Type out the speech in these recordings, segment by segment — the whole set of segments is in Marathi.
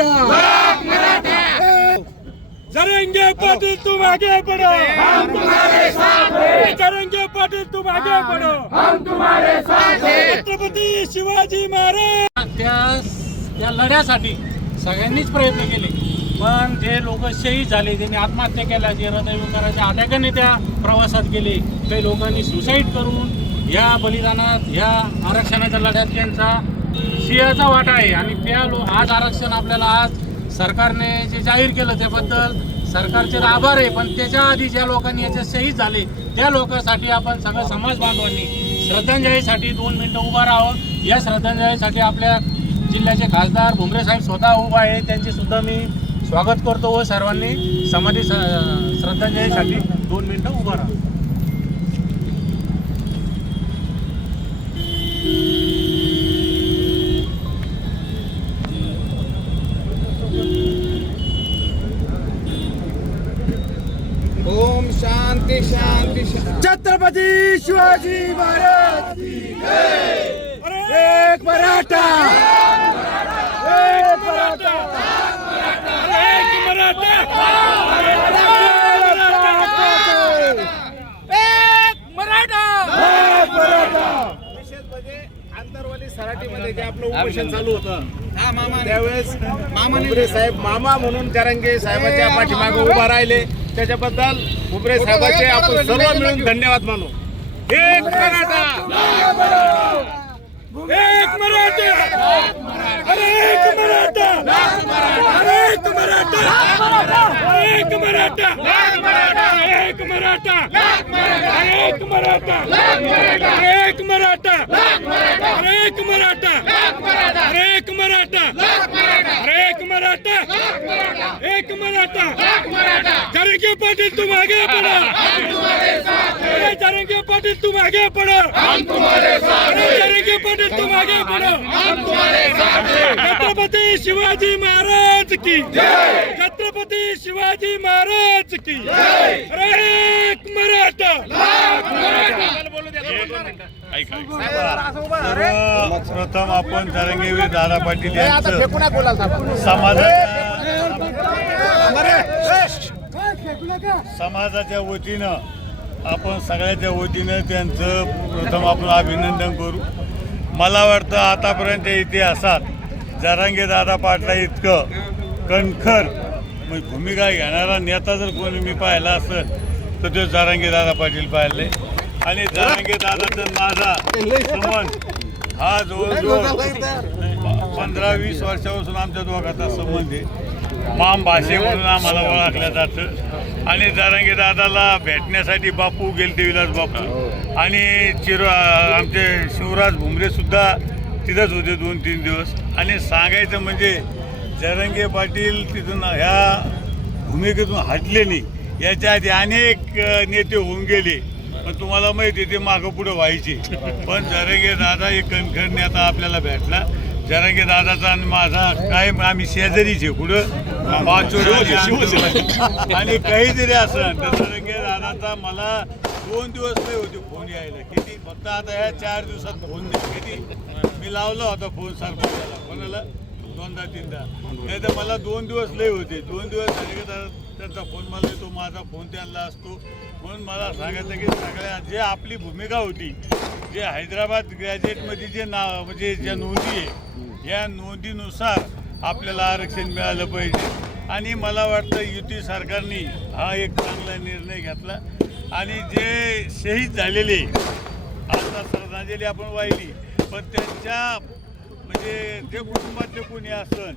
मराठा! जरंगे पाटील तुम आगे बढ़ो हम तुम्हारे साथ हैं। जरंगे पाटील तुम आगे बढ़ो हम तुम्हारे साथ हैं। छत्रपती शिवाजी महाराज! त्या त्या लढ्यासाठी सगळ्यांनीच प्रयत्न केले. पण जे लोक शहीद झाले त्यांनी आत्महत्या केल्या जे हृदयविकाराच्या आट्याकाने त्या प्रवासात गेले काही लोकांनी सुसाईड करून या बलिदानात ह्या आरक्षणाच्या लढ्यात त्यांचा सिंहाचा वाटा आहे. आणि त्या लो आज आरक्षण आपल्याला आज सरकारने जे जाहीर केलं त्याबद्दल सरकारचे आभार आहे पण त्याच्या आधी ज्या लोकांनी याचे शहीद झाले त्या लोकांसाठी आपण सगळं समाज बांधवांनी श्रद्धांजलीसाठी दोन मिनिटं उभा राहावं. या श्रद्धांजलीसाठी आपल्या जिल्ह्याचे खासदार भुमरे साहेब स्वतः उभा आहे. त्यांचे सुद्धा मी स्वागत करतो व सर्वांनी समाधी श्रद्धांजलीसाठी दोन मिनिटं उभं राहा. शांती छत्रपती शिवाजी महाराज एक मराठा. एक मराठा. एक मराठा. एक मराठा. एक मराठा. विशेष म्हणजे आंतरवाली सराटीमध्ये जे आपलं उपोषण चालू होतं त्यावेळेस भुमरे साहेब मामा म्हणून जरंगे साहेबाच्या पाठीमागे उभा राहिले. त्याच्याबद्दल भुमरे साहेबाचे आपण सर्व मिळून धन्यवाद मानू एक मराठा एक मराठा अरे एक मराठा अरे एक मराठा एक मराठा एक मराठा एक मराठा एक मराठा एक मराठा एक मराठा एक मराठा एक मराठा पाटील तुम आगे बढ़ो अरे जरंगे पाटील तुम आगे बढ़ो अरे जरंगे पाटील तुम आगे बढ़ो छत्रपती शिवाजी महाराज की छत्रपती शिवाजी महाराज की अरे एक मराठा. प्रथम आपण तरंगवीर दादा पाटील यांचं साहेब. समाजाच्या वतीनं आपण सगळ्याच्या वतीनं त्यांचं प्रथम आपण अभिनंदन करू. मला वाटतं आतापर्यंत इतिहासात जरांगे दादा पाटला इतकं कणखर म्हणजे भूमिका घेणारा नेता जर कोणी मी पाहिला असेल तर तो जरांगे दादा पाटील पाहिले. आणि जरांगे दादाचा माझा संबंध हा जवळजवळ पंधरा वीस वर्षापासून आमच्या दोघाचा संबंध आहे. माम भाषे म्हणून आम्हाला ओळखलं जातं. आणि जारांगे दादाला भेटण्यासाठी बापू गेलते विलास बापू. आणि चिर आमचे शिवराज भुमरे सुद्धा तिथंच होते दोन तीन दिवस. आणि सांगायचं म्हणजे जरंगे पाटील तिथून ह्या भूमिकेतून हटले नाही. याच्या आधी अनेक नेते होऊन गेले. पण तुम्हाला माहिती आहे ते मागं पुढं व्हायचे. पण जरंगे दादा एक कणखर नेता आपल्याला भेटला. जरंगे दादाचा आणि माझा काय आम्ही शेजारीचे कुठं. पाचोड आणि काही जरी असं. जरंगे दादाचा मला दोन दिवस नाही होते फोन यायला. किती? फक्त आता ह्या चार दिवसात फोन नाही किती? मी लावला होता फोन सरपंचाला कोणाला? दोनदा तीनदा. नाही तर मला दोन दिवस लय होते. दोन दिवस त्यांचा फोन मला येतो. माझा फोन त्यांना असतो. म्हणून मला सांगायचं की सगळ्या जे आपली भूमिका होती जे हैदराबाद ग्रॅज्युएटमध्ये जे नाव म्हणजे ज्या नोंदी आहे या नोंदीनुसार आपल्याला आरक्षण मिळालं पाहिजे. आणि मला वाटतं युती सरकारने हा एक चांगला निर्णय घेतला. आणि जे शहीद झालेले आता श्रद्धांजली आपण वाहिली पण त्यांच्या म्हणजे जे कुटुंबातले कोणी असन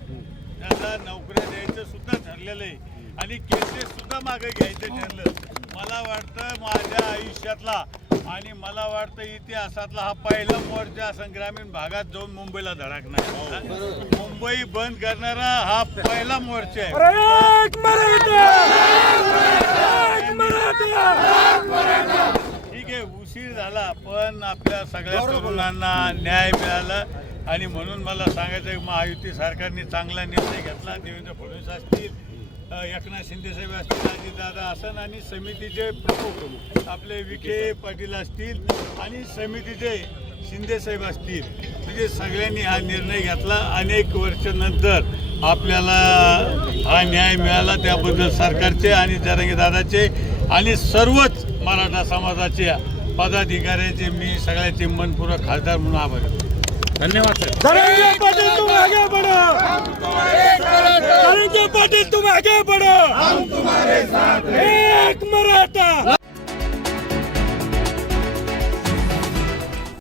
त्यांना नोकऱ्या द्यायचं सुद्धा ठरलेलं आहे. आणि केसेस सुद्धा मागे घ्यायचं ठरलं. मला वाटतं माझ्या आयुष्यातला आणि मला वाटतं इतिहासातला हा पहिला मोर्चा असं ग्रामीण भागात जाऊन मुंबईला धडकणार. मुंबई बंद करणारा हा पहिला मोर्चा आहे. अरे एक मराठा! एक मराठा! ठीक आहे उशीर झाला पण आपल्या सगळ्या तरुणांना न्याय मिळाला. आणि म्हणून मला सांगायचं आहे महायुती सरकारने चांगला निर्णय घेतला. देवेंद्र फडणवीस असतील एकनाथ शिंदे साहेब असतील अजितदादा असन आणि समितीचे प्रमुख. आपले विखे पाटील असतील आणि समितीचे शिंदे साहेब असतील. म्हणजे सगळ्यांनी हा निर्णय घेतला. अनेक वर्षानंतर आपल्याला हा न्याय मिळाला त्याबद्दल सरकारचे आणि जरंगे दादाचे आणि सर्वच मराठा समाजाच्या पदाधिकाऱ्याचे. मी सगळ्याचे मनपूर्वक खासदार म्हणून आभार धन्यवाद सर पाटील तुम आगे बढ़ो जरंगे पाटील तुम आगे बढ़ो एक मराठा.